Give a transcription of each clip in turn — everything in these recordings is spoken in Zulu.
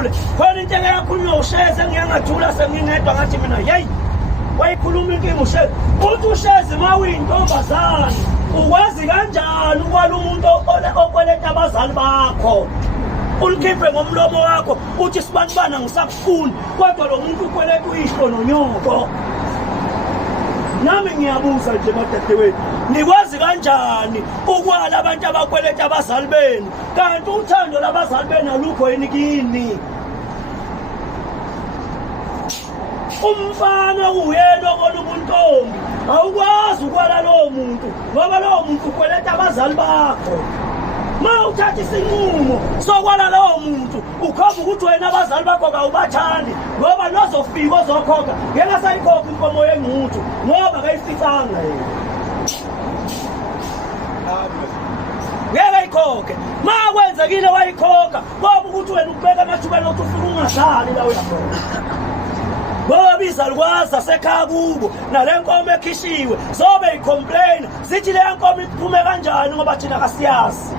ngijule khona into eyakhulunywa uShezi engiyangathula sengingedwa ngathi mina hey wayikhuluma inkinga uShezi uthi uShezi mawuyintombazane ukwazi kanjani ukwala umuntu okweleta abazali bakho ulikhiphe ngomlomo wakho uthi sibanibana ngisakufuni kodwa lo muntu ukweleta uyihlo nonyoko. Nami ngiyabuza nje madadewethu nikwazi kanjani ukwala abantu abakweleta abazali benu kanti uthando labazali benu alukho yini kini? Umfana uyena okona ubuntombi awukwazi ukwala lowo muntu ngoba lowo muntu ukweleta abazali bakho. Ma uthatha isinqumo sokwala lowo muntu ukhomba ukuthi wena abazali bakho kawubathandi ngoba lozofika ozokhokha ngeke sayikhokha inkomo yengcuthu ngoba kayificanga yena ngeke ayikhokhe. Ma kwenzekile wayikhokha ngoba ukuthi wena ukubeka amathubeni ukuthi ufuna ungazali la uyakhona ngoba izalukwazi asekhaya kubo nale nkomo ekhishiwe sobe yicomplain sithi le nkomo iphume kanjani ngoba thina kasiyazi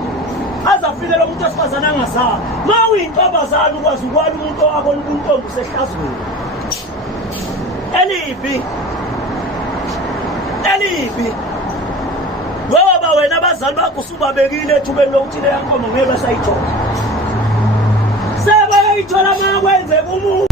azafike lo muntu osifazana angazali. Ma uyintombazana ukwazi ukwala umuntu owakho ubuntombi usehlazweni elibi ngoba wena abazali bakho usubabekile ethubeni lokuthi le nkomo ngeke basayithola sebayayithola ma kwenzeka umuntu